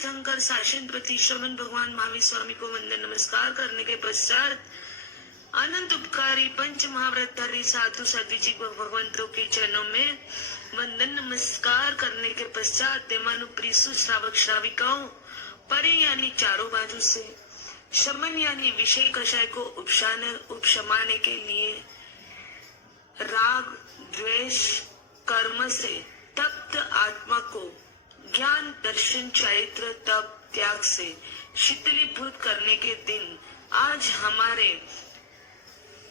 तीर्थंकर शासन प्रति श्रवण भगवान महावीर स्वामी को वंदन नमस्कार करने के पश्चात अनंत उपकारी पंच महाव्रतधारी साधु साध्वी भगवंतों के चरणों में वंदन नमस्कार करने के पश्चात देवानुप्रिय श्रावक श्राविकाओं परे यानी चारों बाजू से शमन यानी विषय कषाय को उपशमाने के लिए राग द्वेष कर्म से तप्त आत्मा को ज्ञान दर्शन चरित्र तप त्याग से शीतलीभूत करने के दिन आज हमारे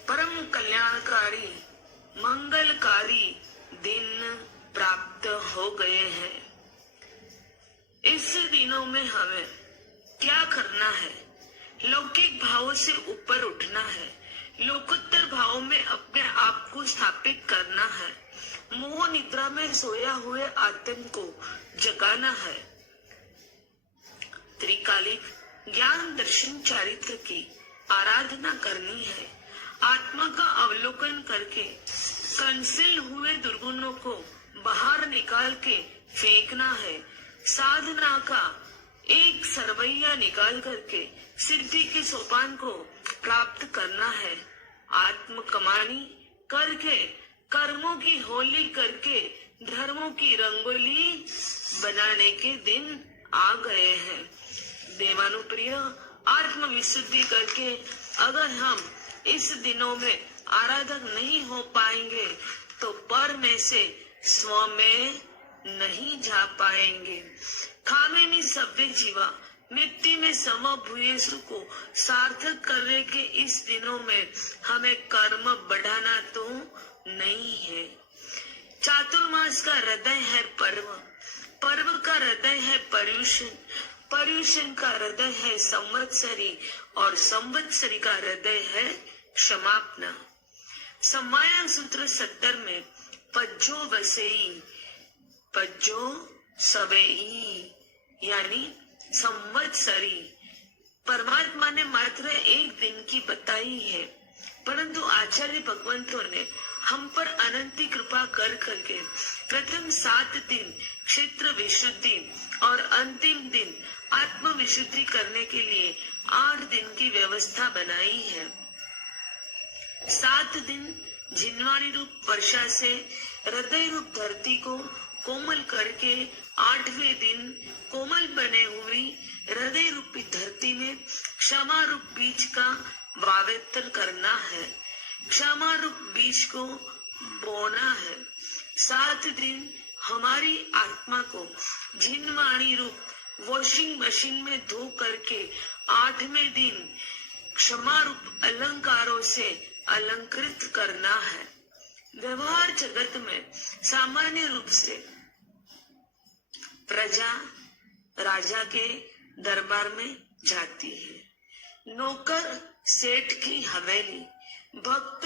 परम कल्याणकारी मंगलकारी दिन प्राप्त हो गए हैं। इस दिनों में हमें क्या करना है? लौकिक भावों से ऊपर उठना है, लोकोत्तर भावों में अपने आप को स्थापित करना है, मोह निद्रा में सोया हुए आत्म को जगाना है, त्रिकालिक ज्ञान दर्शन चरित्र की आराधना करनी है, आत्मा का अवलोकन करके कंसिल हुए दुर्गुणों को बाहर निकाल के फेंकना है, साधना का एक सरवैया निकाल करके सिद्धि के सोपान को प्राप्त करना है, आत्म कमानी करके कर्मों की होली करके धर्मों की रंगोली बनाने के दिन आ गए हैं। देवानुप्रिय आत्म विशुद्धि करके अगर हम इस दिनों में आराधक नहीं हो पाएंगे तो पर में से स्व में नहीं जा पाएंगे। खामेनी सभ्य जीवा मृत्यु में सम भूयेसु को सार्थक करने के इस दिनों में हमें कर्म बढ़ाना तो नहीं है। चातुर्मास का हृदय है पर्व, पर्व का हृदय है पर्यूषण, पर्यूषण का हृदय है संवत्सरी और संवत्सरी का हृदय है क्षमापना। सम्मायन सूत्र 70 में पज्जो वसेई पज्जो सवेई यानी संवत्सरी परमात्मा ने मात्र एक दिन की बताई है, परंतु आचार्य भगवंतों ने हम पर अनंती कृपा कर करके प्रथम 7 दिन क्षेत्र विशुद्धि और अंतिम दिन आत्म विशुद्धि करने के लिए 8 दिन की व्यवस्था बनाई है। 7 दिन जिनवाणी रूप वर्षा से हृदय रूप धरती को कोमल करके 8वें दिन कोमल बने हुई हृदय रूपी धरती में क्षमा रूप बीज का वावेतर करना है, क्षमा रूप बीज को बोना है। 7 दिन हमारी आत्मा को जिनवाणी रूप वॉशिंग मशीन में धो करके 8वें दिन क्षमा रूप अलंकारों से अलंकृत करना है। व्यवहार जगत में सामान्य रूप से प्रजा राजा के दरबार में जाती है, नौकर सेठ की हवेली, भक्त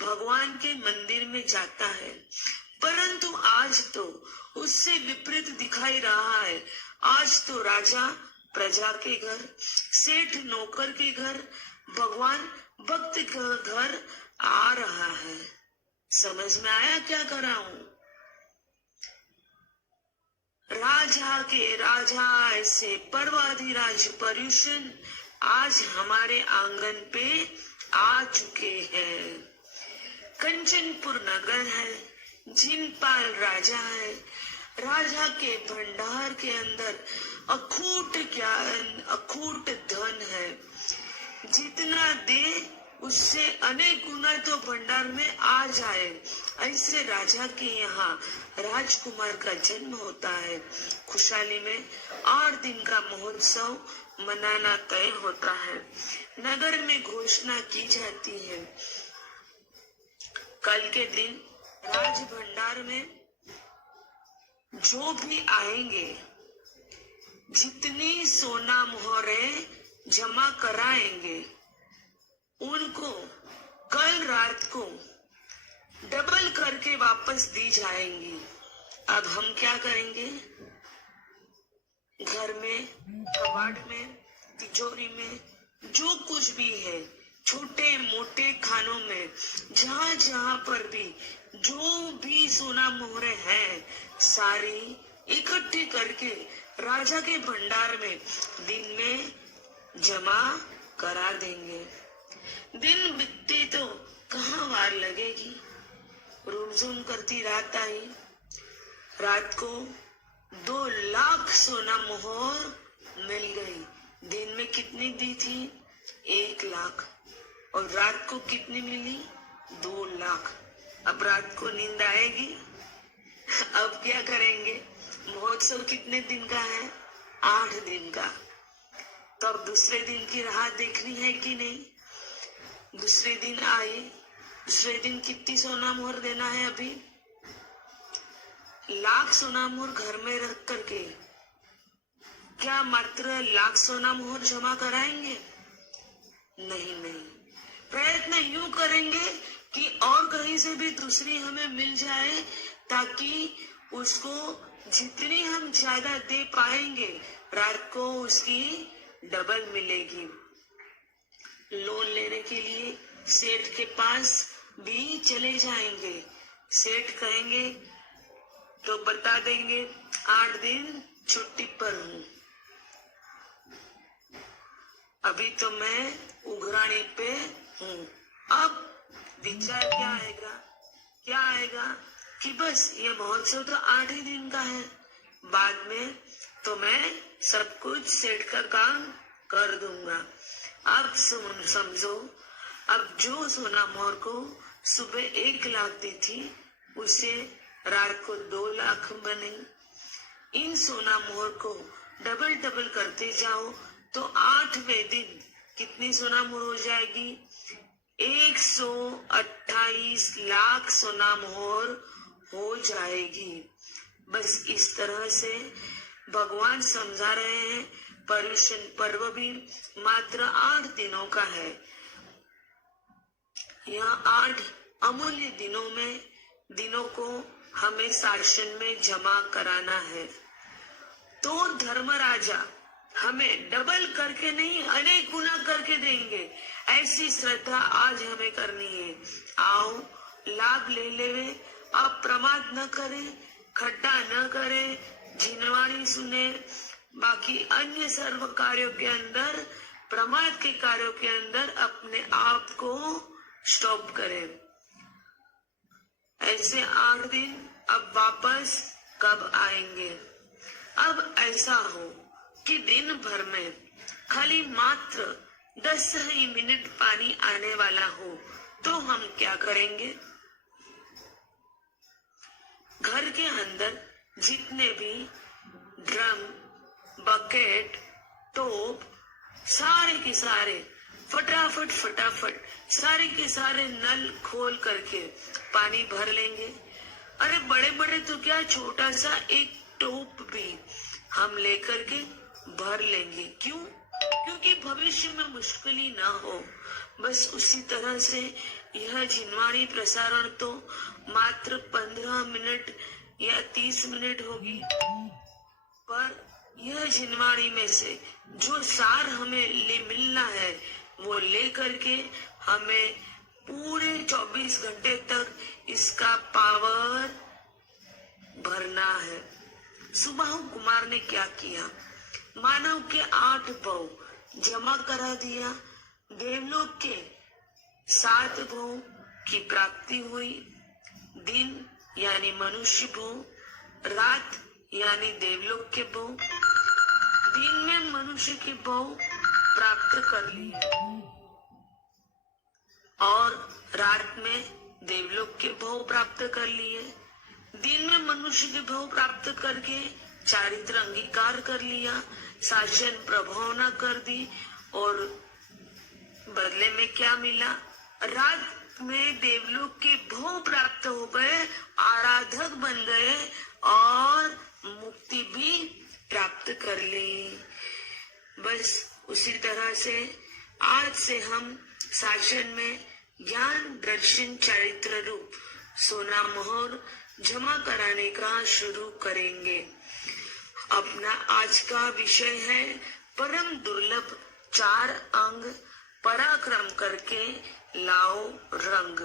भगवान के मंदिर में जाता है, परंतु आज तो उससे विपरीत दिखाई रहा है। आज तो राजा प्रजा के घर, सेठ नौकर के घर, भगवान भक्त का घर आ रहा है। समझ में आया क्या कर रहा हूं? राजा के राजा ऐसे पर्वाधिराज पर्यूषण आज हमारे आंगन पे आ चुके हैं। कंचनपुर नगर है, जिनपाल राजा है, राजा के भंडार के अंदर अखूट ज्ञान अखूट धन है, जितना दे उससे अनेक गुना तो भंडार में आ जाए। ऐसे राजा के यहाँ राजकुमार का जन्म होता है। खुशहाली में 8 दिन का महोत्सव मनाना तय होता है। नगर में घोषणा की जाती है, कल के दिन राज भंडार में जो भी आएंगे, जितनी सोना मोहरे जमा कराएंगे, उनको कल रात को डबल करके वापस दी जाएंगी। अब हम क्या करेंगे? घर में, कबाड़ में, तिजोरी में जो कुछ भी है, छोटे मोटे खानों में, जहाँ जहाँ पर भी जो भी सोना मोहरे हैं, सारी इकट्ठी करके राजा के भंडार में दिन में जमा करा देंगे। दिन बीतते तो कहाँ वार लगेगी। रुमझुम करती रात आई। रात को 2 लाख सोना मोहर मिल गई। दिन में कितनी दी थी? 1 लाख। और रात को कितनी मिली? 2 लाख। अब रात को नींद आएगी? अब क्या करेंगे? महोत्सव कितने दिन का है? 8 दिन का। तो अब दूसरे दिन की राह देखनी है कि नहीं? दूसरे दिन आए। दूसरे दिन कितनी सोना मोहर देना है? अभी 1 लाख सोना मोहर घर में रख करके क्या मात्र 1 लाख सोना मोहर जमा कराएंगे? नहीं नहीं, प्रयत्न यूं करेंगे कि और कहीं से भी दूसरी हमें मिल जाए, ताकि उसको जितनी हम ज्यादा दे पाएंगे रात को उसकी डबल मिलेगी। लोन लेने के लिए सेठ के पास भी चले जाएंगे। सेठ कहेंगे तो बता देंगे 8 दिन छुट्टी पर हूँ, अभी तो मैं उघराणी पे हूँ। अब विचार क्या आएगा? क्या आएगा कि बस ये महोत्सव तो 8 ही दिन का है, बाद में तो मैं सब कुछ सेठ का काम कर दूंगा। अब समझो, अब जो सोना मोहर को सुबह 1 लाख दी थी, उसे रात को 2 लाख बने। इन सोना मोहर को डबल डबल करते जाओ तो 8वें दिन कितनी सोना मोहर हो जाएगी? 128 लाख सोना मोहर हो जाएगी। बस इस तरह से भगवान समझा रहे हैं, पर्युषण पर्व भी मात्र 8 दिनों का है। यह 8 अमूल्य दिनों को हमें शासन में जमा कराना है। तो धर्मराजा हमें डबल करके नहीं, अनेक गुना करके देंगे। ऐसी श्रद्धा आज हमें करनी है। आओ लाभ ले लेवे, अब प्रमाद न करे, खड्डा न करे, जिनवाणी सुने, बाकी अन्य सर्व कार्यों के अंदर, प्रमाद के कार्यों के अंदर अपने आप को स्टॉप करें। ऐसे 8 दिन अब वापस कब आएंगे? अब ऐसा हो कि दिन भर में खाली मात्र 10 ही मिनट पानी आने वाला हो, तो हम क्या करेंगे? घर के अंदर जितने भी ड्रम, बकेट, टोप, सारे के सारे फटाफट सारे के सारे नल खोल करके पानी भर लेंगे। अरे बड़े बड़े तो क्या, छोटा सा एक टोप भी हम लेकर के भर लेंगे। क्यों? क्योंकि भविष्य में मुश्किल ही ना हो। बस उसी तरह से यह जिनवाणी प्रसारण तो मात्र 15 मिनट या 30 मिनट होगी, पर यह जिनवाणी में से जो सार हमें मिलना है वो ले करके हमें पूरे 24 घंटे तक इसका पावर भरना है। सुबाहु कुमार ने क्या किया? मानव के 8 भव जमा करा दिया। देवलोक के 7 भव की प्राप्ति हुई। दिन यानी मनुष्य भव, रात यानी देवलोक के भव। दिन में मनुष्य के भव प्राप्त कर लिए और रात में देवलोक के भव प्राप्त कर लिए। दिन में मनुष्य के भव प्राप्त करके चारित्र अंगीकार कर लिया, शासन प्रभावना कर दी, और बदले में क्या मिला? रात में देवलोक के भव प्राप्त हो गए, आराधक बन गए और मुक्ति भी प्राप्त कर ली। बस उसी तरह से आज से हम शासन में ज्ञान दर्शन चारित्र रूप सोना मोहर जमा कराने का शुरू करेंगे। अपना आज का विषय है परम दुर्लभ 4 अंग पराक्रम करके लाओ रंग।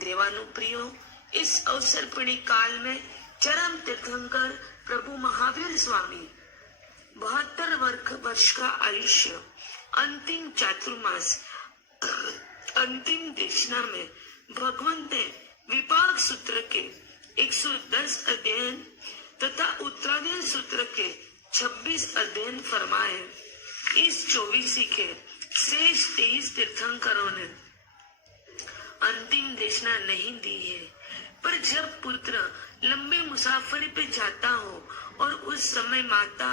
देवानुप्रियो, इस अवसर पीढ़ी काल में चरम तीर्थंकर प्रभु महावीर स्वामी 72 वर्ष का आयुष्य, अंतिम चातुर्मास, अंतिम देशना में भगवंत ने विपाक सूत्र के 110 अध्ययन तथा उत्तरायण सूत्र के 26 अध्ययन फरमाए। इस 24 के शेष 23 तीर्थंकरों ने अंतिम देशना नहीं दी है। पर जब पुत्र लंबी मुसाफरी पे जाता हो और उस समय माता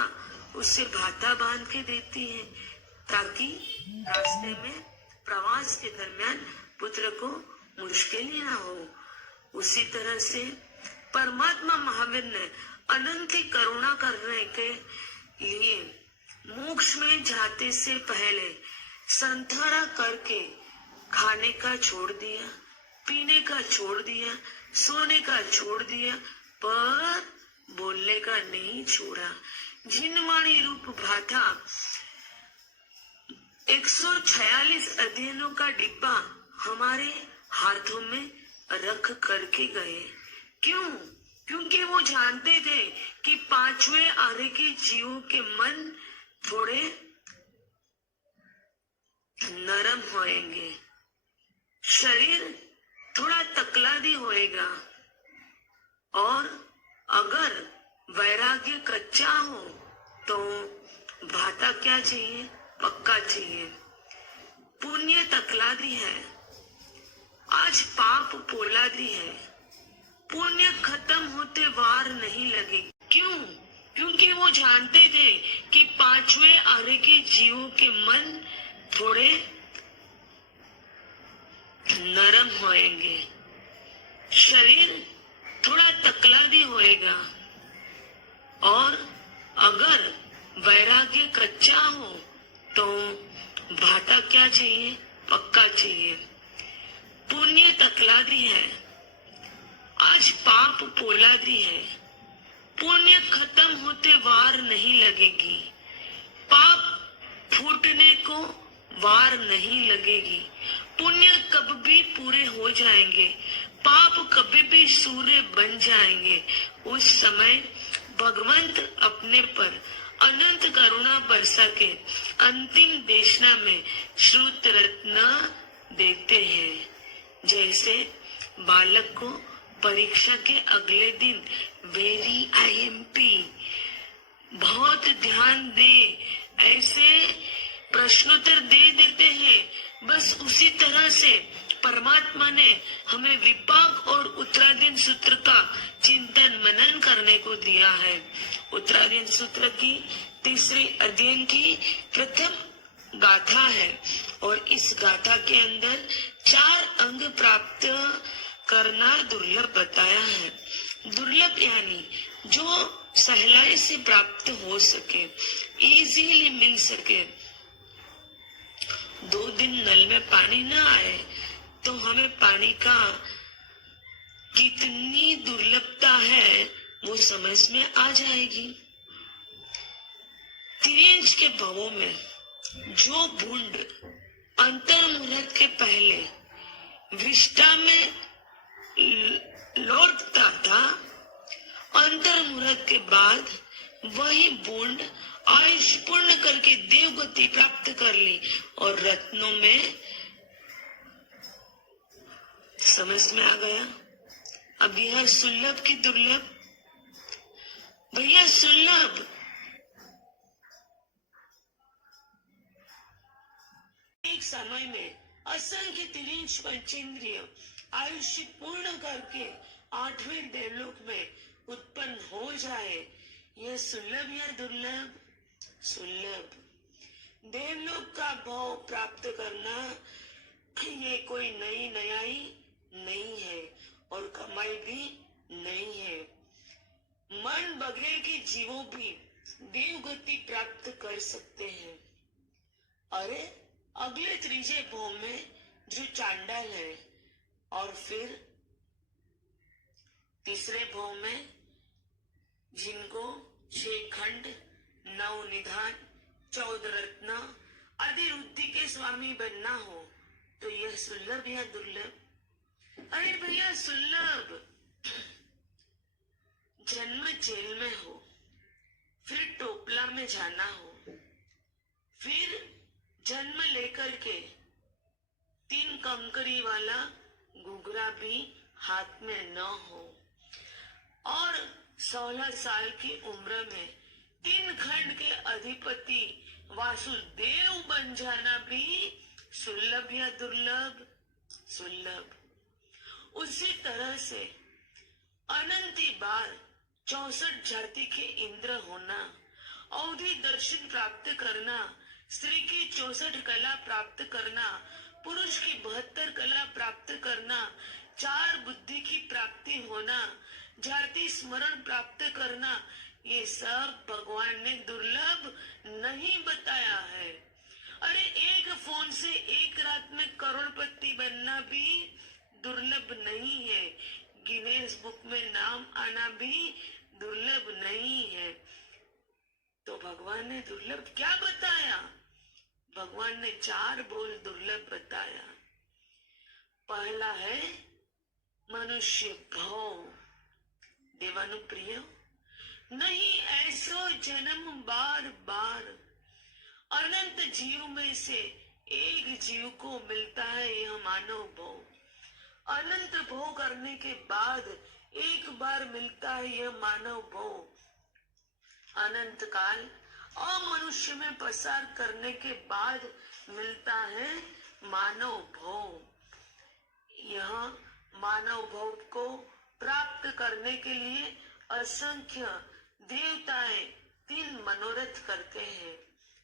उसे भाता बांध के देती है ताकि रास्ते में प्रवास के दरमियान पुत्र को मुश्किल ही ना हो, उसी तरह से परमात्मा महावीर ने अनंत करुणा करने के लिए मोक्ष में जाते से पहले संथारा करके खाने का छोड़ दिया, पीने का छोड़ दिया, सोने का छोड़ दिया, पर बोलने का नहीं छोड़ा। जिनवाणी रूप भाता 146 अध्ययनों का डिब्बा हमारे हाथों में रख करके गए। क्यों? क्योंकि वो जानते थे कि 5वें आरे के जीवों के मन थोड़े नरम होएंगे, शरीर थोड़ा तकलादी होएगा, और अगर वैराग्य कच्चा हो तो भाता क्या चाहिए? पक्का चाहिए। पुण्य तकलादी है, आज पाप पोलादी है। पुण्य खत्म होते वार नहीं लगे। क्यों? क्योंकि वो जानते थे कि 5वें आरे के जीवों के मन थोड़े नरम होएंगे, शरीर थोड़ा तकलादी होएगा, और अगर वैराग्य कच्चा हो तो भाटा क्या चाहिए? पक्का चाहिए। पुण्य तकलादी है, आज पाप पोलादी है। पुण्य खत्म होते वार नहीं लगेगी, पाप फूटने को वार नहीं लगेगी। पुण्य कब भी पूरे हो जाएंगे, पाप कभी भी सूर्य बन जाएंगे। उस समय भगवंत अपने पर अनंत करुणा बरसा के अंतिम देशना में श्रुत रत्न देते हैं। जैसे बालक को परीक्षा के अगले दिन वेरी IMP, बहुत ध्यान दे, ऐसे प्रश्नोत्तर दे देते हैं। बस उसी तरह से परमात्मा ने हमें विपाक और उत्तरायण सूत्र का चिंतन मनन करने को दिया है। उत्तरायण सूत्र की 3रे अध्ययन की प्रथम गाथा है, और इस गाथा के अंदर 4 अंग प्राप्त करना दुर्लभ बताया है। दुर्लभ यानी जो सहलाई से प्राप्त हो सके, इजीली मिल सके। 2 दिन नल में पानी न आए तो हमें पानी का कितनी दुर्लभता है वो समझ में आ जाएगी। तिरंज के भवों में जो बूंद अंतर मुहूर्त के पहले विष्टा में लौटता था, अंतर मुहूर्त के बाद वही बूंद आयुष पूर्ण करके देवगति प्राप्त कर ली और रत्नों में समझ में आ गया। अब यह सुलभ की दुर्लभ? भैया सुलभ। एक समय में असंख्य तिरिंश पंचेंद्रिय आयुष्य पूर्ण करके 8वें देवलोक में उत्पन्न हो जाए, यह सुलभ या दुर्लभ? सुलभ। देवलोक का भाव प्राप्त करना ये कोई नई नयाई नहीं है और कमाई भी नहीं है। मन बगैर के जीवों भी देवगति प्राप्त कर सकते हैं। अरे अगले 3जे भाव में जो चांडाल है, और फिर 3रे भाव में जिनको 6 खंड, 9 निधान, 14 रत्न आदि रुद्धि के स्वामी बनना हो, तो यह सुलभ या दुर्लभ? अरे भैया सुलभ। जन्म जेल में हो, फिर टोपला में जाना हो, फिर जन्म लेकर के 3 कंकरी वाला घुघरा भी हाथ में न हो, और 16 साल की उम्र में 3 खंड के अधिपति वासुदेव बन जाना भी सुलभ या दुर्लभ? सुलभ। उसी तरह से अनंती बार 64 जाति के इंद्र होना, अवधि दर्शन प्राप्त करना, स्त्री की 64 कला प्राप्त करना, पुरुष की 72 कला प्राप्त करना, 4 बुद्धि की प्राप्ति होना, जाति स्मरण प्राप्त करना, ये सब भगवान ने दुर्लभ नहीं बताया है। अरे एक फोन से एक रात में करोड़पति बनना भी दुर्लभ नहीं है, गिनेस बुक में नाम आना भी दुर्लभ नहीं है। तो भगवान ने दुर्लभ क्या बताया? भगवान ने 4 बोल दुर्लभ बताया। पहला है मनुष्य भव। देवानुप्रिय, नहीं ऐसो जन्म बार बार, अनंत जीव में से एक जीव को मिलता है यह मानव भव। अनंत भोग करने के बाद एक बार मिलता है यह मानव भोग। अनंत काल अमनुष्य में पसार करने के बाद मिलता है मानव भोग। यह मानव भोग को प्राप्त करने के लिए असंख्य देवताएं 3 मनोरथ करते हैं।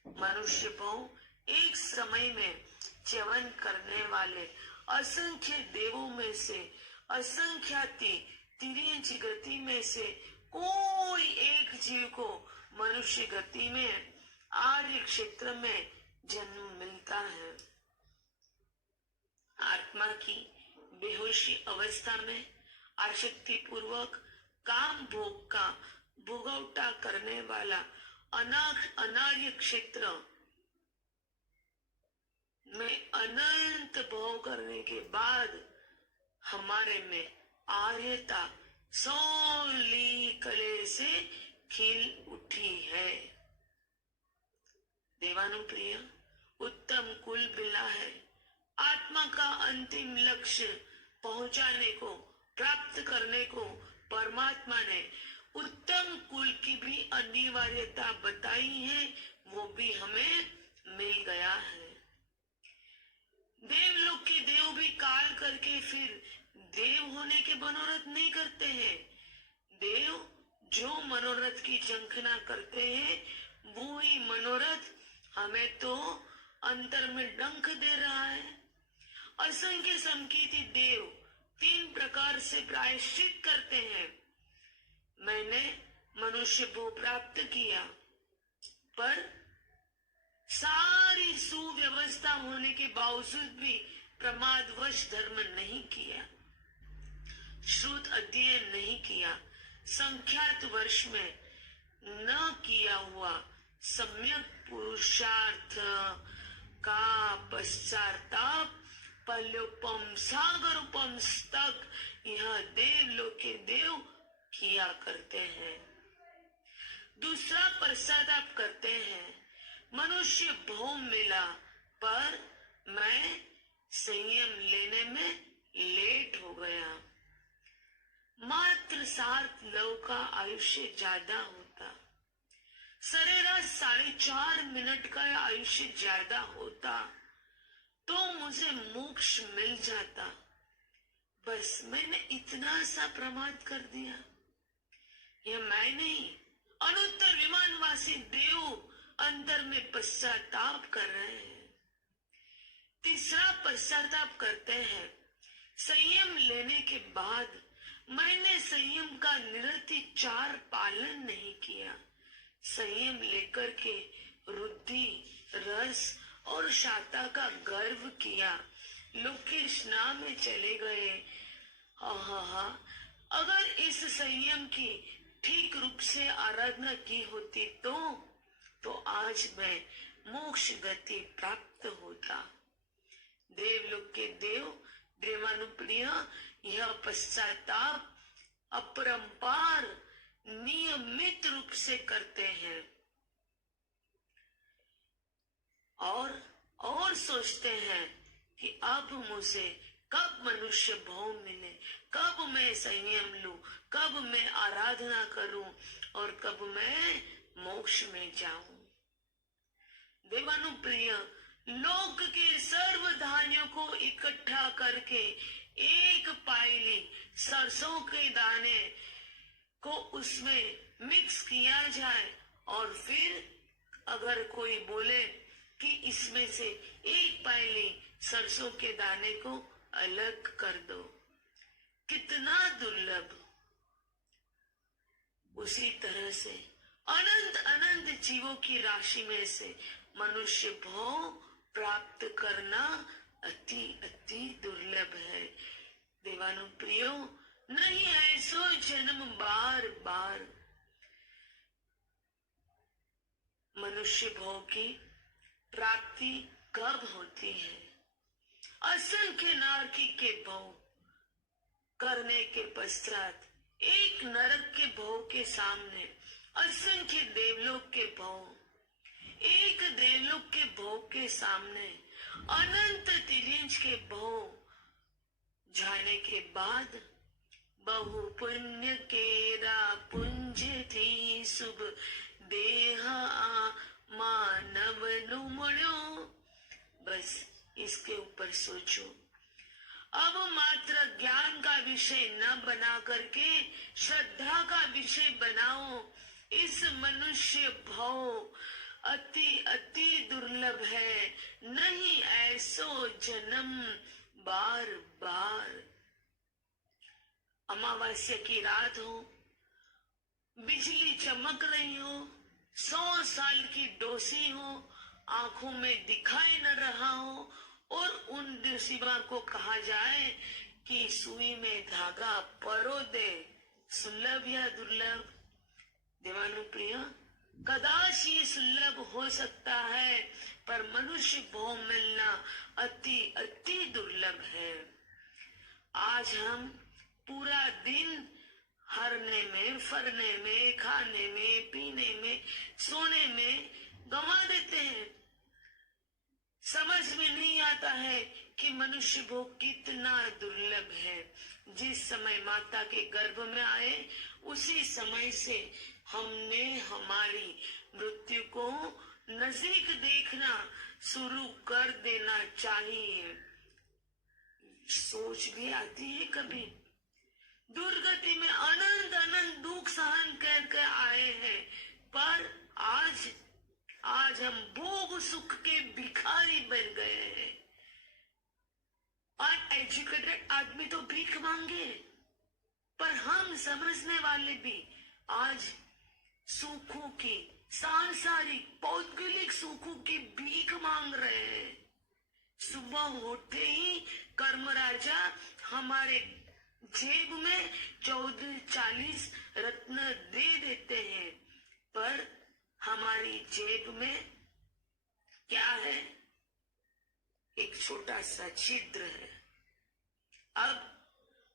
मनुष्य भोग एक समय में च्यवन करने वाले असंख्य देवों में से, असंख्याति तिर्यंच गति में से कोई एक जीव को मनुष्य गति में आर्य क्षेत्र में जन्म मिलता है। आत्मा की बेहोशी अवस्था में आसक्ति पूर्वक काम भोग का भोगवटा करने वाला अनार्य क्षेत्र में अनंत भोग करने के बाद हमारे में आर्यता सोली कले से खिल उठी है। देवानुप्रिय, उत्तम कुल मिला है। आत्मा का अंतिम लक्ष्य पहुंचाने को, प्राप्त करने को परमात्मा ने उत्तम कुल की भी अनिवार्यता बताई है, वो भी हमें मिल गया है। देवलोक के देव भी काल करके फिर देव होने के मनोरथ नहीं करते हैं। देव जो मनोरथ की झंखना करते हैं वो ही मनोरथ हमें तो अंतर में डंक दे रहा है। असंख्य संकीर्ति देव 3 प्रकार से प्रायश्चित करते हैं। मैंने मनुष्य भोग प्राप्त किया, पर सारी सुव्यवस्था होने के बावजूद भी प्रमादवश धर्म नहीं किया, श्रुत अध्ययन नहीं किया, संख्यात वर्ष में न किया हुआ सम्यक पुरुषार्थ का पश्चाताप पल्योपम सागरोपम तक यह देवलोक के देव किया करते हैं। दूसरा पश्चाताप करते हैं, मनुष्य भोग मिला पर मैं संयम लेने में लेट हो गया। मात्र 7 लव का आयुष्य ज्यादा होता, सरेराश 4.5 मिनट का आयुष्य ज्यादा होता तो मुझे मोक्ष मिल जाता। बस मैंने इतना सा प्रमाद कर दिया। यह मैं नहीं, अनुत्तर विमानवासी देव अंदर में पश्चाताप कर रहे हैं। तीसरा पश्चाताप करते हैं, संयम लेने के बाद मैंने संयम का निरतिचार पालन नहीं किया। संयम लेकर के रुद्धि, रस और शाता का गर्व किया, लोग कृष्णा में चले गए। अगर इस संयम की ठीक रूप से आराधना की होती तो आज मैं मोक्ष गति प्राप्त होता। देवलोक के देव देवानुप्रिय, यह पश्चाताप अपरंपार नियमित रूप से करते हैं और सोचते हैं कि अब मुझे कब मनुष्य भाव मिले, कब मैं संयम लूं, कब मैं आराधना करूं और कब मैं मोक्ष में जाऊं। देवानुप्रिय, लोक के सर्व धान्यों को इकट्ठा करके एक पायली सरसों के दाने को उसमें मिक्स किया जाए और फिर अगर कोई बोले कि इसमें से एक पायली सरसों के दाने को अलग कर दो, कितना दुर्लभ। उसी तरह से अनंत अनंत जीवों की राशि में से मनुष्य भोग प्राप्त करना अति अति दुर्लभ है। देवानुप्रियो, नहीं ऐसो जन्म बार बार। मनुष्य भोग की प्राप्ति कब होती है? असंख्य नरकी के भोग करने के पश्चात एक नरक के भोग के सामने असंख्य देवलोक के भोग, एक देवलोक के भोग के सामने अनंत तिर्यंच के भोग जाने के बाद बहु पुण्य केरा पुंज थी शुभ देह मानव नुमड़ो। बस इसके ऊपर सोचो। अब मात्र ज्ञान का विषय न बना करके श्रद्धा का विषय बनाओ। इस मनुष्य भाव अति अति दुर्लभ है, नहीं ऐसो जन्म बार बार। अमावस्या की रात हो, बिजली चमक रही हो, 100 साल की डोसी हो, आंखों में दिखाई न रहा हो और उन शिवा को कहा जाए कि सुई में धागा परो दे, सुलभ या दुर्लभ? देवानुप्रिय, कदाच ये सुलभ हो सकता है, पर मनुष्य भोग मिलना अति अति दुर्लभ है। आज हम पूरा दिन हरने में, फरने में, खाने में, पीने में, सोने में गंवा देते हैं। समझ में नहीं आता है कि मनुष्य भोग कितना दुर्लभ है। जिस समय माता के गर्भ में आए उसी समय से हमने हमारी मृत्यु को नजदीक देखना शुरू कर देना चाहिए। सोच भी आती है कभी, दुर्गति में अनंत अनंत दुख सहन करके आए हैं, पर आज हम भोग सुख के भिखारी बन गए हैं। अनएजुकेटेड आदमी तो भीख मांगे, पर हम समझने वाले भी आज सुखों की, सांसारिक पौद्गलिक सुखों की भीख मांग रहे हैं। सुबह होते ही कर्म राजा हमारे जेब में 14-40 रत्न दे देते हैं, पर हमारी जेब में क्या है? एक छोटा सा छिद्र है।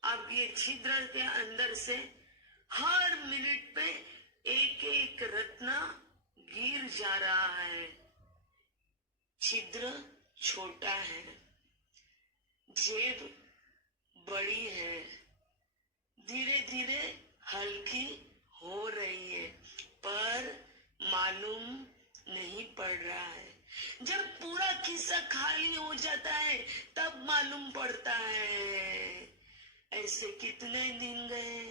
अब ये छिद्र के अंदर से हर मिनट पे एक एक रत्न गिर जा रहा है। छिद्र छोटा है, जेब बड़ी है, धीरे धीरे हल्की हो रही है, पर मालूम नहीं पड़ रहा है। जब पूरा किस्सा खाली हो जाता है तब मालूम पड़ता है। ऐसे कितने दिन गए,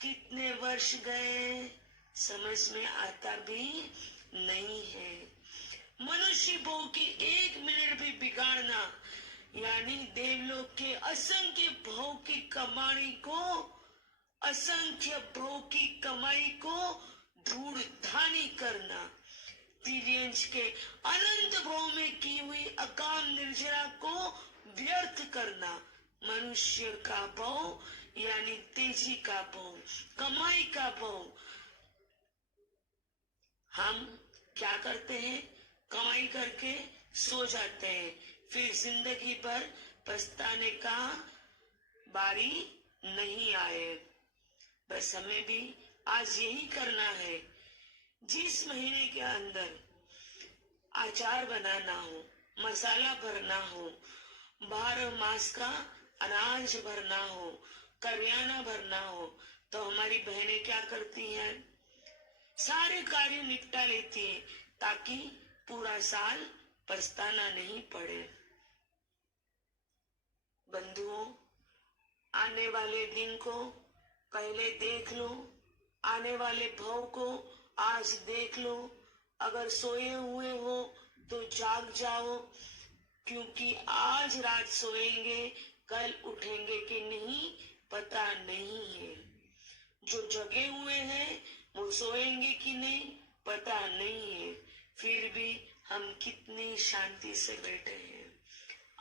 कितने वर्ष गए, समझ में आता भी नहीं है। मनुष्य भोग की एक मिनट भी बिगाड़ना यानी देवलोक के असंख्य भोग की कमाई को, असंख्य भोग की कमाई को धूड़ धानी करना, तिर्यंच के अनंत भोग में की हुई अकाम निर्जरा को व्यर्थ करना। मनुष्य का भोग यानी तेजी का भोग, कमाई का भोग। हम क्या करते हैं? कमाई करके सो जाते हैं, फिर जिंदगी भर पछताने का बारी नहीं आए। बस हमें भी आज यही करना है। जिस महीने के अंदर अचार बनाना हो, मसाला भरना हो, 12 मास का अनाज भरना हो, करियाना भरना हो, तो हमारी बहनें क्या करती हैं? सारे कार्य निपटा लेती हैं ताकि पूरा साल पछताना नहीं पड़े। बंधुओं, आने वाले दिन को पहले देख लो, आने वाले भव को आज देख लो। अगर सोए हुए हो तो जाग जाओ, क्योंकि आज रात सोएंगे, कल उठेंगे कि नहीं पता नहीं है। जो जगे हुए हैं वो सोएंगे कि नहीं पता नहीं है। फिर भी हम कितनी शांति से बैठे हैं।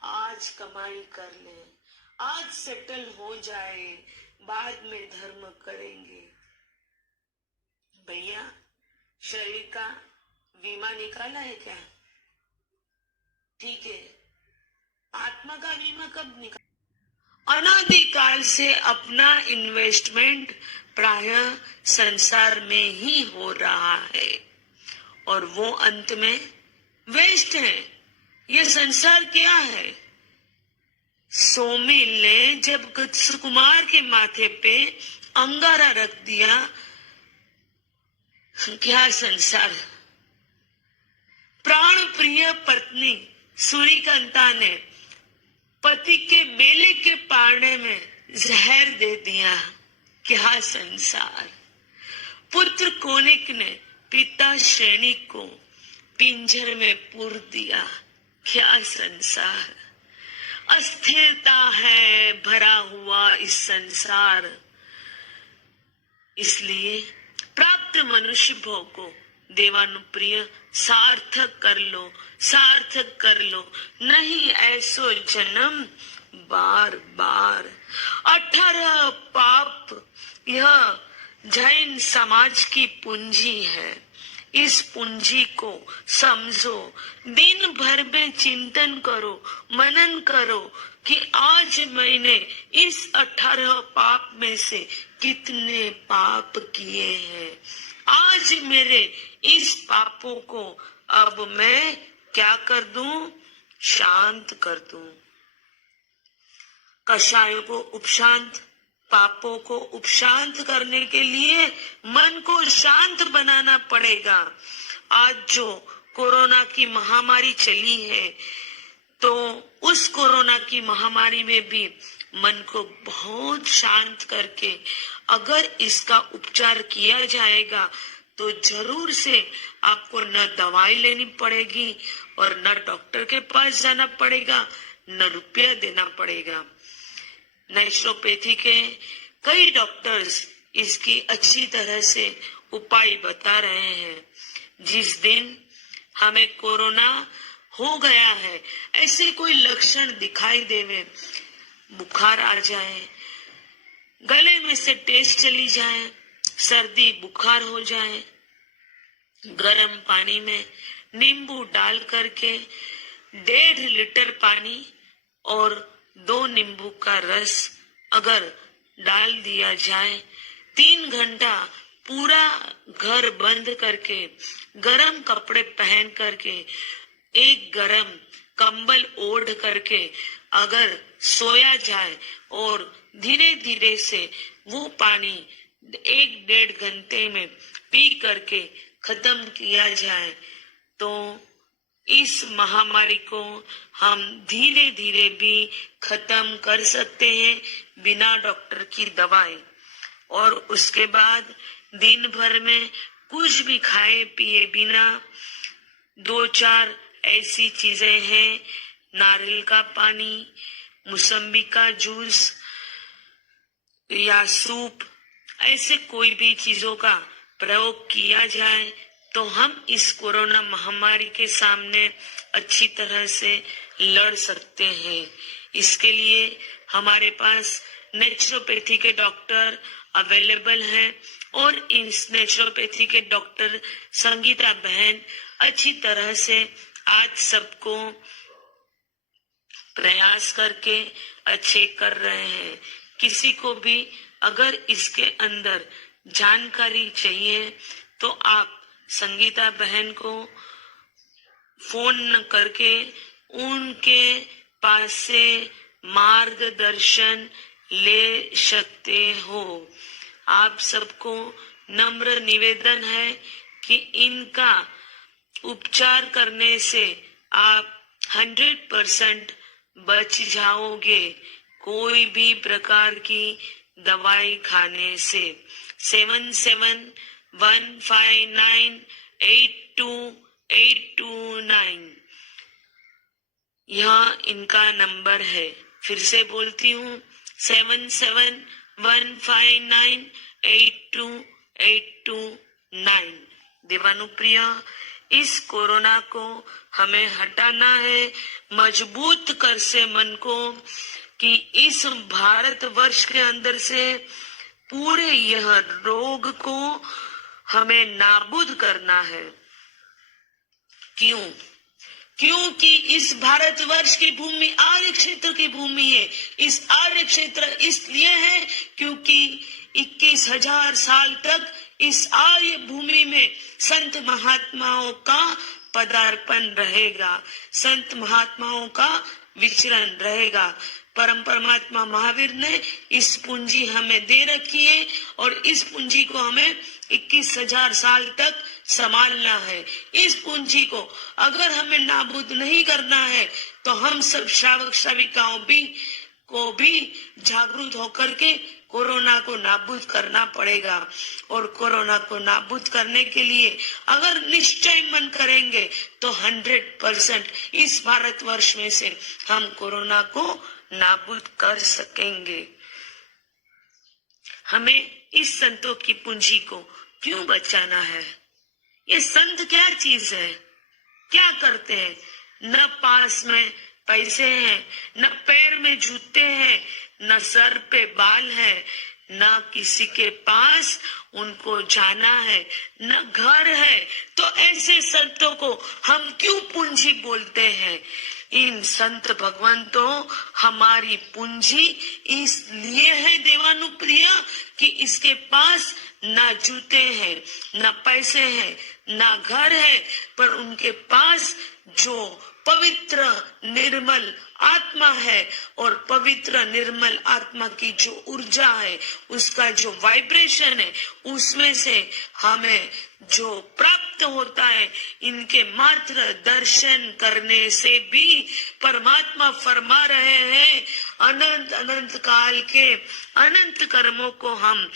आज कमाई कर ले, आज सेटल हो जाए, बाद में धर्म करेंगे। भैया, शरीर का बीमा निकाला है क्या? ठीक है, आत्मा का बीमा कब निकाला? अनादिकाल से अपना इन्वेस्टमेंट प्रायः संसार में ही हो रहा है और वो अंत में वेस्ट है। ये संसार क्या है? सोमिल ने जब सुकुमार के माथे पे अंगारा रख दिया, क्या संसार। प्राण प्रिय पत्नी सूर्यकांता ने पति के बेले के पारने में जहर दे दिया, क्या संसार। पुत्र कोनिक ने पिता सैनिक को पिंजर में पूर दिया, क्या संसार। अस्थिरता है भरा हुआ इस संसार। इसलिए प्राप्त मनुष्य भोग को देवानुप्रिय सार्थक कर लो, सार्थक कर लो, नहीं ऐसो जन्म बार बार। 18 पाप यह जैन समाज की पूंजी है। इस पूंजी को समझो, दिन भर में चिंतन करो, मनन करो कि आज मैंने इस 18 पाप में से कितने पाप किए हैं। आज मेरे इस पापों को अब मैं क्या कर दूं? शांत कर दूं। कषायों को उपशांत, पापों को उपशांत करने के लिए मन को शांत बनाना पड़ेगा। आज जो कोरोना की महामारी चली है, तो उस कोरोना की महामारी में भी मन को बहुत शांत करके अगर इसका उपचार किया जाएगा तो जरूर से आपको न दवाई लेनी पड़ेगी और न डॉक्टर के पास जाना पड़ेगा, न रुपया देना पड़ेगा। नेचुरोपैथी के कई डॉक्टर्स इसकी अच्छी तरह से उपाय बता रहे हैं। जिस दिन हमें कोरोना हो गया है, ऐसे कोई लक्षण दिखाई देवे, बुखार आ जाए, गले में से टेस्ट चली जाए, सर्दी बुखार हो जाए, गर्म पानी में नींबू डाल करके 1.5 लीटर पानी और 2 नींबू का रस अगर डाल दिया जाए, 3 घंटा पूरा घर बंद करके, गरम कपड़े पहन करके, एक गरम कंबल ओढ़ करके अगर सोया जाए और धीरे धीरे से वो पानी 1-1.5 घंटे में पी करके खत्म किया जाए, तो इस महामारी को हम धीरे धीरे भी खत्म कर सकते हैं बिना डॉक्टर की दवाई। और उसके बाद दिन भर में कुछ भी खाए पिए बिना 2-4 ऐसी चीजें हैं, नारियल का पानी, मौसम्बी का जूस या सूप, ऐसे कोई भी चीजों का प्रयोग किया जाए तो हम इस कोरोना महामारी के सामने अच्छी तरह से लड़ सकते हैं। इसके लिए हमारे पास नेचुरोपैथी के डॉक्टर अवेलेबल हैं और इस नेचुरोपैथी के डॉक्टर संगीता बहन अच्छी तरह से आज सबको प्रयास करके अच्छे कर रहे हैं। किसी को भी अगर इसके अंदर जानकारी चाहिए तो आप संगीता बहन को फोन करके उनके पास से मार्गदर्शन ले सकते हो। आप सबको नम्र निवेदन है कि इनका उपचार करने से आप 100% बच जाओगे कोई भी प्रकार की दवाई खाने से। 7715982829 यह इनका नंबर है। फिर से बोलती हूँ 7715982829। देवानुप्रिया, इस कोरोना को हमें हटाना है, मजबूत कर से मन को कि इस भारत वर्ष के अंदर से पूरे यह रोग को हमें नाबूद करना है। क्योंकि इस भारतवर्ष की भूमि आर्य क्षेत्र की भूमि है। इस आर्य क्षेत्र इसलिए है क्योंकि 21,000 साल तक इस आर्य भूमि में संत महात्माओं का पदार्पण रहेगा, संत महात्माओं का विचरण रहेगा। परम परमात्मा महावीर ने इस पूंजी हमें दे रखी है और इस पूंजी को हमें 21,000 साल तक संभालना है। इस पूंजी को अगर हमें नाबूद नहीं करना है तो हम सब श्रावक श्राविकाओं को भी जागरूक होकर के कोरोना को नाबूद करना पड़ेगा। और कोरोना को नाबूद करने के लिए अगर निश्चय मन करेंगे तो 100% इस भारतवर्ष में से हम कोरोना को नाबूद कर सकेंगे। हमें इस संतों की पूंजी को क्यों बचाना है? ये संत क्या चीज है, क्या करते हैं? न पास में पैसे हैं, न पैर में जूते हैं, न सर पे बाल है, न किसी के पास उनको जाना है, न घर है। तो ऐसे संतों को हम क्यों पूंजी बोलते हैं? इन संत भगवंतों हमारी पूंजी इसलिए है देवानुप्रिया कि इसके पास ना जूते हैं, ना पैसे हैं, ना घर है, पर उनके पास जो पवित्र निर्मल आत्मा है और पवित्र निर्मल आत्मा की जो ऊर्जा है, उसका जो वाइब्रेशन है, उसमें से हमें जो प्राप्त होता है, इनके मात्र दर्शन करने से भी परमात्मा फरमा रहे हैं अनंत अनंत काल के अनंत कर्मों को हम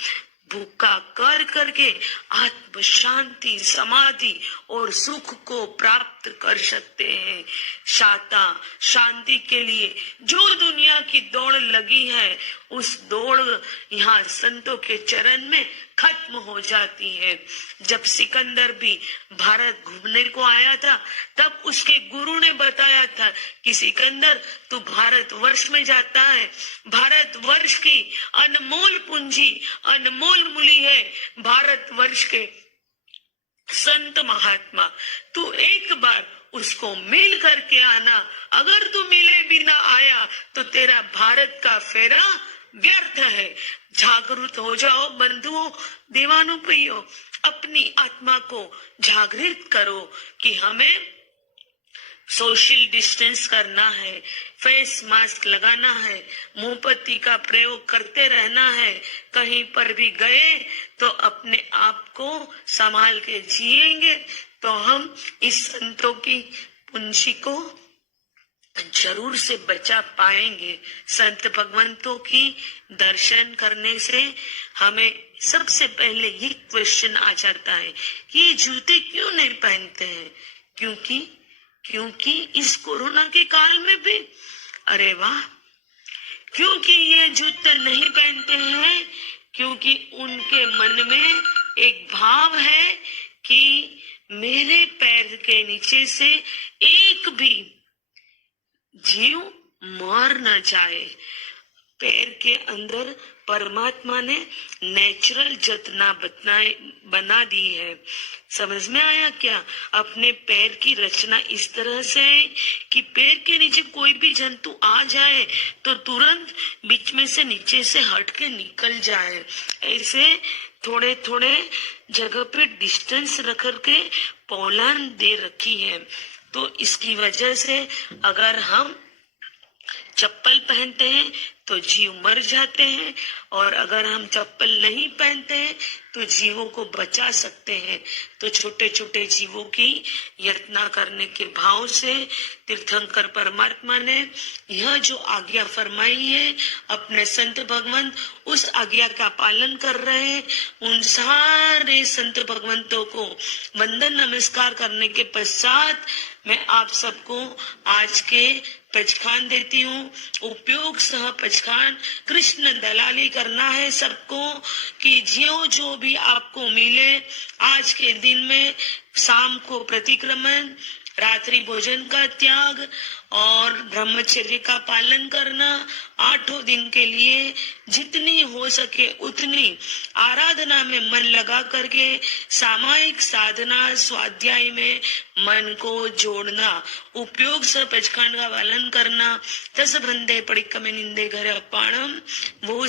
भूखा कर करके आत्म शांति, समाधि और सुख को प्राप्त कर सकते हैं। शांति के लिए जो दुनिया की दौड़ लगी है, उस दौड़ यहाँ संतों के चरण में खत्म हो जाती है। जब सिकंदर भी भारत घूमने को आया था, तब उसके गुरु ने बताया था कि सिकंदर तू भारत वर्ष में जाता है, भारत वर्ष की अनमोल पूंजी, अनमोल मूल्य है भारत वर्ष के संत महात्मा। तू एक बार उसको मिल करके आना, अगर तू मिले बिना आया तो तेरा भारत का फेरा व्यर्थ है। जागरूक हो जाओ बंधुओं, देवानुप्रियो, अपनी आत्मा को जागृत करो कि हमें सोशल डिस्टेंस करना है, फेस मास्क लगाना है, मुंहपत्ती का प्रयोग करते रहना है। कहीं पर भी गए तो अपने आप को संभाल के जिएंगे तो हम इस संतों की पूंजी को जरूर से बचा पाएंगे। संत भगवंतों की दर्शन करने से हमें सबसे पहले ये क्वेश्चन आ जाता है कि ये जूते क्यों नहीं पहनते हैं? क्योंकि इस कोरोना के काल में भी, अरे वाह, क्योंकि ये जूते नहीं पहनते हैं क्योंकि उनके मन में एक भाव है कि मेरे पैर के नीचे से एक भी जीव मर न जाए। पैर के अंदर परमात्मा ने नेचुरल जतना बना दी है। समझ में आया क्या? अपने पैर की रचना इस तरह से है कि पैर के नीचे कोई भी जंतु आ जाए तो तुरंत बीच में से नीचे से हट के निकल जाए। ऐसे थोड़े थोड़े जगह पे डिस्टेंस रख करके पौलान दे रखी है। तो इसकी वजह से अगर हम चप्पल पहनते हैं तो जीव मर जाते हैं, और अगर हम चप्पल नहीं पहनते हैं तो जीवों को बचा सकते हैं। तो छोटे छोटे जीवों की यातना करने के भाव से तीर्थंकर परमात्मा ने यह जो आज्ञा फरमाई है, अपने संत भगवंत उस आज्ञा का पालन कर रहे हैं। उन सारे संत भगवंतों को वंदन नमस्कार करने के पश्चात मैं आप सबको आज के पचखान देती हूँ। उपयोग सह पचखान कृष्ण दलाली करना है सबको, कि जो भी आपको मिले आज के दिन में, शाम को प्रतिक्रमण, रात्रि भोजन का त्याग और ब्रह्मचर्य का पालन करना, 8 दिन के लिए जितनी हो सके उतनी आराधना में मन लगा करके सामायिक साधना स्वाध्याय में मन को जोड़ना, उपयोग से पचखंड का पालन करना। 10 बंदे पड़िक में निंदे घर अपाणम वो